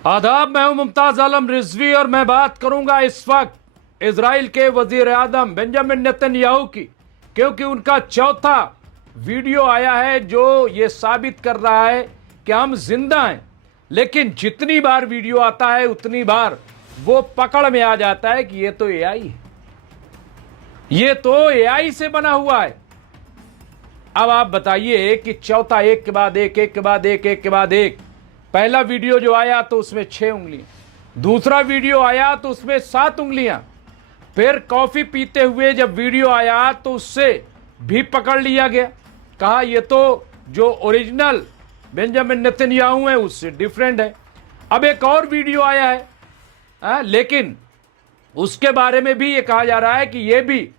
आदाब, मैं हूं मुमताज आलम रिजवी और मैं बात करूंगा इस वक्त इजराइल के वजीर आजम बेंजामिन नेतन्याहू की, क्योंकि उनका चौथा वीडियो आया है जो ये साबित कर रहा है कि हम जिंदा हैं। लेकिन जितनी बार वीडियो आता है उतनी बार वो पकड़ में आ जाता है कि ये तो एआई है, ये तो एआई से बना हुआ है। अब आप बताइए कि चौथा एक के बाद एक, एक के बाद एक, एक के बाद एक। पहला वीडियो जो आया तो उसमें 6 उंगलियां, दूसरा वीडियो आया तो उसमें 7 उंगलियां, फिर कॉफी पीते हुए जब वीडियो आया तो उससे भी पकड़ लिया गया, कहा यह तो जो ओरिजिनल बेंजामिन नेतन्याहू है उससे डिफरेंट है। अब एक और वीडियो आया है लेकिन उसके बारे में भी ये कहा जा रहा है कि यह भी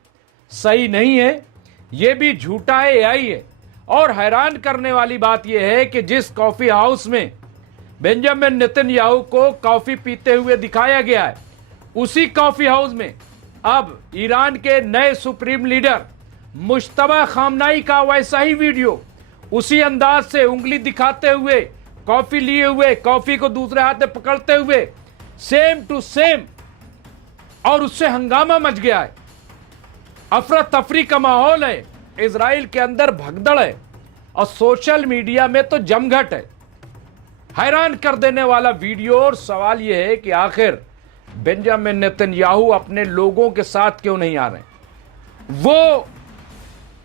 सही नहीं है, यह भी झूठा है, एआई है। और हैरान करने वाली बात यह है कि जिस कॉफी हाउस में बेंजामिन नेतन्याहू को कॉफी पीते हुए दिखाया गया है, उसी कॉफी हाउस में अब ईरान के नए सुप्रीम लीडर मुश्तबा खामनाई का वैसा ही वीडियो, उसी अंदाज से उंगली दिखाते हुए, कॉफी लिए हुए, कॉफी को दूसरे हाथ में पकड़ते हुए, सेम टू सेम। और उससे हंगामा मच गया है, अफरा तफरी का माहौल है, इजराइल के अंदर भगदड़ है और सोशल मीडिया में तो जमघट है। हैरान कर देने वाला वीडियो। और सवाल यह है कि आखिर बेंजामिन नेतन्याहू अपने लोगों के साथ क्यों नहीं आ रहे? वो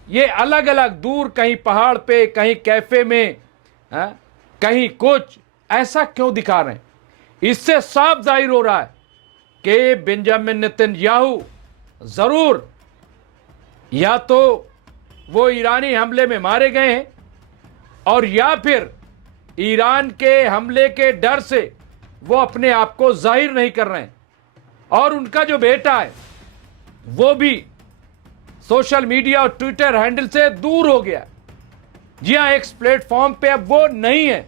ये अलग अलग दूर, कहीं पहाड़ पे, कहीं कैफे में, कहीं कुछ, ऐसा क्यों दिखा रहे हैं? इससे साफ जाहिर हो रहा है कि बेंजामिन नेतन्याहू जरूर या तो वो ईरानी हमले में मारे गए हैं और या फिर ईरान के हमले के डर से वो अपने आप को जाहिर नहीं कर रहे हैं। और उनका जो बेटा है वो भी सोशल मीडिया और ट्विटर हैंडल से दूर हो गया। जी हां, एक्स प्लेटफॉर्म पे अब वो नहीं है।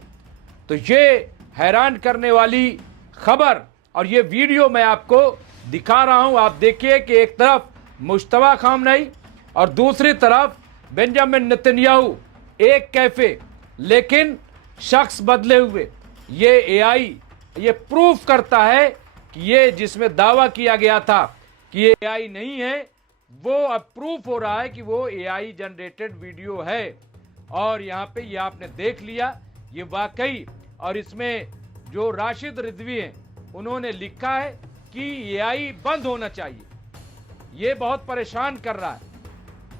तो ये हैरान करने वाली खबर और ये वीडियो मैं आपको दिखा रहा हूं। आप देखिए कि एक तरफ मुश्तबा खामनाई और दूसरी तरफ बेंजामिन नेतन्याहू, एक कैफे लेकिन शख्स बदले हुए। ये एआई ये प्रूफ करता है कि ये जिसमें दावा किया गया था कि ये एआई नहीं है, वो अब प्रूफ हो रहा है कि वो एआई जनरेटेड वीडियो है। और यहां पे ये आपने देख लिया, ये वाकई। और इसमें जो राशिद रिजवी हैं उन्होंने लिखा है कि एआई बंद होना चाहिए, ये बहुत परेशान कर रहा है।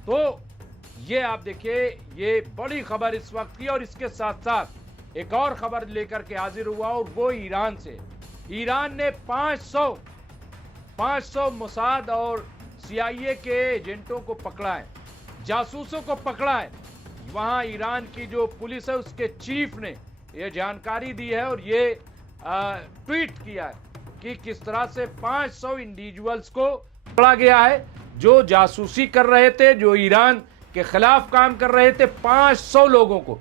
तो ये आप देखिए, ये बड़ी खबर इस वक्त की। और इसके साथ साथ एक और खबर लेकर के हाजिर हुआ और वो ईरान से। ईरान ने 500 मोसाद और सीआईए के एजेंटों को पकड़ा है, जासूसों को पकड़ा है। वहां ईरान की जो पुलिस है उसके चीफ ने यह जानकारी दी है और ये ट्वीट किया है कि किस तरह से 500 इंडिविजुअल्स को पकड़ा गया है जो जासूसी कर रहे थे, जो ईरान के खिलाफ काम कर रहे थे, 500 लोगों को।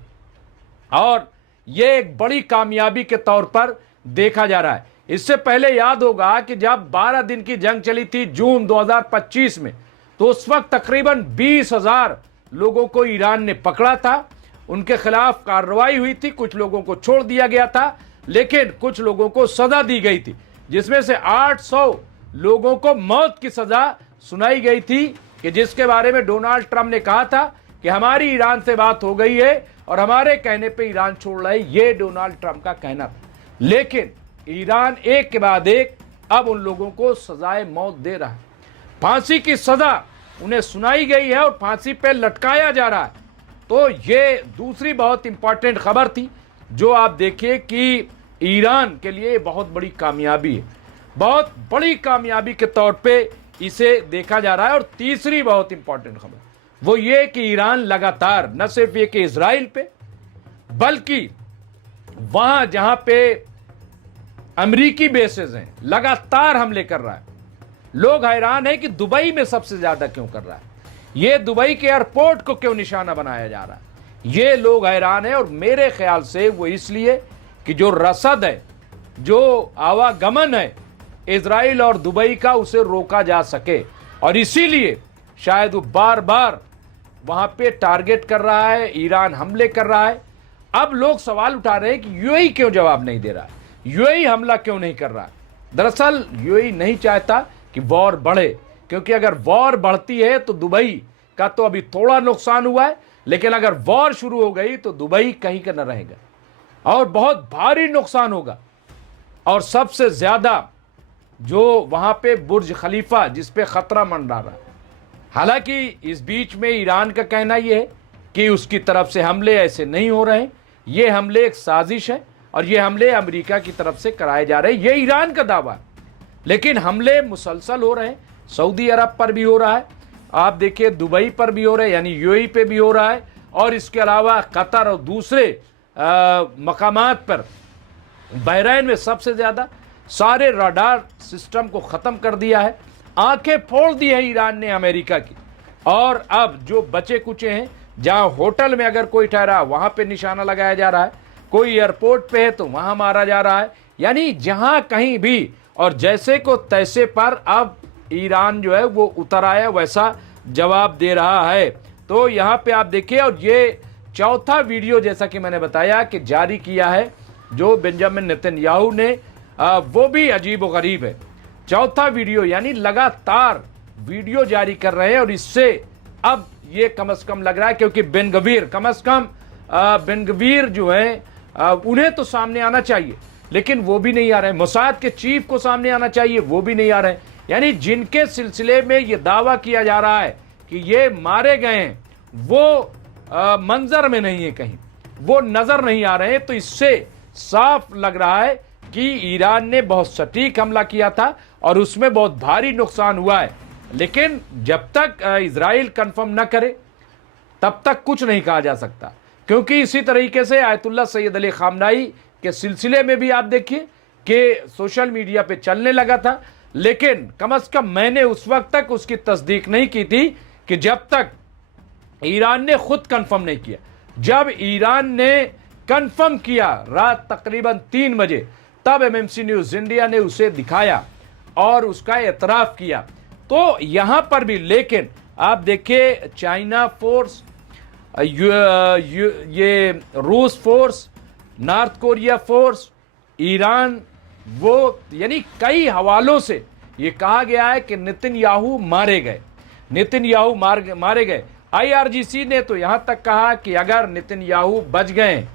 और यह एक बड़ी कामयाबी के तौर पर देखा जा रहा है। इससे पहले याद होगा कि जब 12 दिन की जंग चली थी जून 2025 में, तो उस वक्त तकरीबन 20,000 लोगों को ईरान ने पकड़ा था, उनके खिलाफ कार्रवाई हुई थी, कुछ लोगों को छोड़ दिया गया था, लेकिन कुछ लोगों को सजा दी गई थी, जिसमें से 800 लोगों को मौत की सजा सुनाई गई थी, कि जिसके बारे में डोनाल्ड ट्रंप ने कहा था कि हमारी ईरान से बात हो गई है और हमारे कहने पे ईरान छोड़ रहा है। ये डोनाल्ड ट्रंप का कहना था। लेकिन ईरान एक के बाद एक अब उन लोगों को सजाए मौत दे रहा है, फांसी की सजा उन्हें सुनाई गई है और फांसी पे लटकाया जा रहा है। तो ये दूसरी बहुत इंपॉर्टेंट खबर थी जो आप देखिए कि ईरान के लिए बहुत बड़ी कामयाबी है, बहुत बड़ी कामयाबी के तौर पे इसे देखा जा रहा है। और तीसरी बहुत इंपॉर्टेंट खबर वो ये कि ईरान लगातार न सिर्फ ये कि इजराइल पे, बल्कि वहां जहां पे अमेरिकी बेसेस हैं लगातार हमले कर रहा है। लोग हैरान है कि दुबई में सबसे ज्यादा क्यों कर रहा है, ये दुबई के एयरपोर्ट को क्यों निशाना बनाया जा रहा है, ये लोग हैरान है। और मेरे ख्याल से वो इसलिए कि जो रसद है, जो आवागमन है इजराइल और दुबई का, उसे रोका जा सके। और इसीलिए शायद वो बार बार वहां पे टारगेट कर रहा है, ईरान हमले कर रहा है। अब लोग सवाल उठा रहे हैं कि यूएई क्यों जवाब नहीं दे रहा है, यूएई हमला क्यों नहीं कर रहा है? दरअसल यूएई नहीं चाहता कि वॉर बढ़े, क्योंकि अगर वॉर बढ़ती है तो दुबई का तो अभी थोड़ा नुकसान हुआ है, लेकिन अगर वॉर शुरू हो गई तो दुबई कहीं का न रहेगा और बहुत भारी नुकसान होगा। और सबसे ज्यादा जो वहां पे बुर्ज खलीफा जिस पे खतरा मंडरा रहा है। हालांकि इस बीच में ईरान का कहना यह है कि उसकी तरफ से हमले ऐसे नहीं हो रहे हैं, ये हमले एक साजिश है और ये हमले अमेरिका की तरफ से कराए जा रहे हैं, ये ईरान का दावा है। लेकिन हमले मुसलसल हो रहे हैं, सऊदी अरब पर भी हो रहा है, आप देखिए दुबई पर भी हो रहा है, यानी यूएई पे भी हो रहा है, और इसके अलावा कतर और दूसरे मकामात पर, बहरैन में सबसे ज्यादा। सारे रडार सिस्टम को खत्म कर दिया है, आंखें फोड़ दी है ईरान ने अमेरिका की। और अब जो बचे कुचे हैं, जहां होटल में अगर कोई ठहरा वहां पे निशाना लगाया जा रहा है, कोई एयरपोर्ट पे है तो वहां मारा जा रहा है, यानी जहां कहीं भी और जैसे को तैसे पर अब ईरान जो है वो उतर आया, वैसा जवाब दे रहा है। तो यहां पे आप देखिए, और ये चौथा वीडियो जैसा कि मैंने बताया कि जारी किया है जो बेंजामिन नेतन्याहू ने, वो भी अजीब व गरीब है। चौथा वीडियो, यानी लगातार वीडियो जारी कर रहे हैं, और इससे अब ये कम से कम लग रहा है, क्योंकि बेन गवीर, कम से कम बेन गवीर जो है उन्हें तो सामने आना चाहिए, लेकिन वो भी नहीं आ रहे हैं। मोसाद के चीफ को सामने आना चाहिए, वो भी नहीं आ रहे हैं। यानी जिनके सिलसिले में ये दावा किया जा रहा है कि ये मारे गए हैं, वो मंजर में नहीं है, कहीं वो नजर नहीं आ रहे हैं। तो इससे साफ लग रहा है कि ईरान ने बहुत सटीक हमला किया था और उसमें बहुत भारी नुकसान हुआ है। लेकिन जब तक इजराइल कंफर्म न करे तब तक कुछ नहीं कहा जा सकता, क्योंकि इसी तरीके से आयतुल्लाह सैयद अली खामनाई के सिलसिले में भी आप देखिए कि सोशल मीडिया पे चलने लगा था, लेकिन कम से कम मैंने उस वक्त तक उसकी तस्दीक नहीं की थी कि जब तक ईरान ने खुद कंफर्म नहीं किया। जब ईरान ने कंफर्म किया रात तकरीबन 3 बजे, तब एमएमसी न्यूज इंडिया ने उसे दिखाया और उसका एतराफ किया। तो यहां पर भी, लेकिन आप देखिए चाइना फोर्स, ये रूस force, north Korea force, Iran, वो यानी कई हवालों से ये कहा गया है कि नेतन्याहू मारे गए, नेतन्याहू मारे गए। आईआरजीसी ने तो यहां तक कहा कि अगर नेतन्याहू बच गए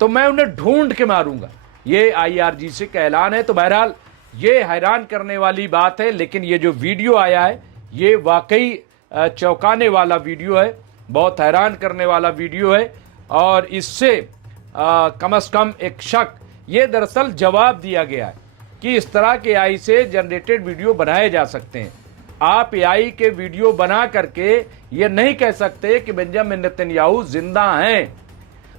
तो मैं उन्हें ढूंढ के मारूंगा, ये आईआरजीसी का ऐलान है। तो बहरहाल ये हैरान करने वाली बात है, लेकिन ये जो वीडियो आया है ये वाकई चौंकाने वाला वीडियो है, बहुत हैरान करने वाला वीडियो है। और इससे कम से कम एक शक, ये दरअसल जवाब दिया गया है कि इस तरह के एआई से जनरेटेड वीडियो बनाए जा सकते हैं। आप एआई के वीडियो बना करके ये नहीं कह सकते कि बेंजामिन नेतन्याहू जिंदा हैं।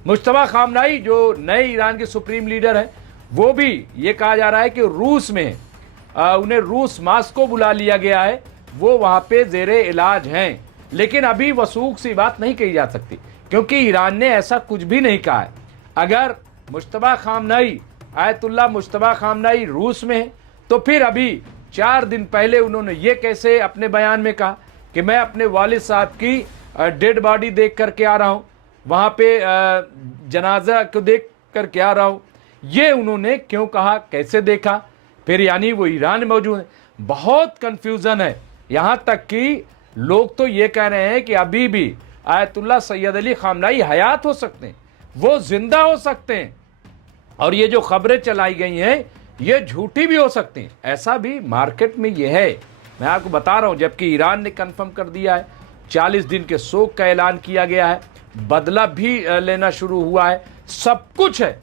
मुश्तबा खामनाई जो नए ईरान के सुप्रीम लीडर हैं, वो भी ये कहा जा रहा है कि रूस में उन्हें रूस मास्को बुला लिया गया है, वो वहां पे जेरे इलाज हैं। लेकिन अभी वसूख सी बात नहीं कही जा सकती, क्योंकि ईरान ने ऐसा कुछ भी नहीं कहा है। अगर मुश्तबा खामनाई, आयतुल्लाह मुश्तबा खामनाई रूस में है, तो फिर अभी 4 दिन पहले उन्होंने ये कैसे अपने बयान में कहा कि मैं अपने वालिद साहब की डेड बॉडी देख करके आ रहा हूं, वहां पे जनाजा को देख करके आ रहा हूं। ये उन्होंने क्यों कहा, कैसे देखा, फिर यानी वो ईरान में मौजूद है। बहुत कंफ्यूजन है। यहां तक कि लोग तो ये कह रहे हैं कि अभी भी आयतुल्लाह सैयद अली खामनाई हयात हो सकते हैं, वो जिंदा हो सकते हैं, और ये जो खबरें चलाई गई हैं ये झूठी भी हो सकती हैं। ऐसा भी मार्केट में ये है, मैं आपको बता रहा हूं। जबकि ईरान ने कंफर्म कर दिया है, 40 दिन के शोक का ऐलान किया गया है, बदला भी लेना शुरू हुआ है, सब कुछ है।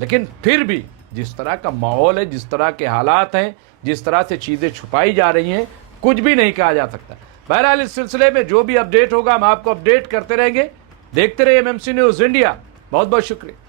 लेकिन फिर भी जिस तरह का माहौल है, जिस तरह के हालात हैं, जिस तरह से चीजें छुपाई जा रही हैं, कुछ भी नहीं कहा जा सकता। बहरहाल इस सिलसिले में जो भी अपडेट होगा हम आपको अपडेट करते रहेंगे। देखते रहिए एमएमसी न्यूज इंडिया। बहुत बहुत शुक्रिया।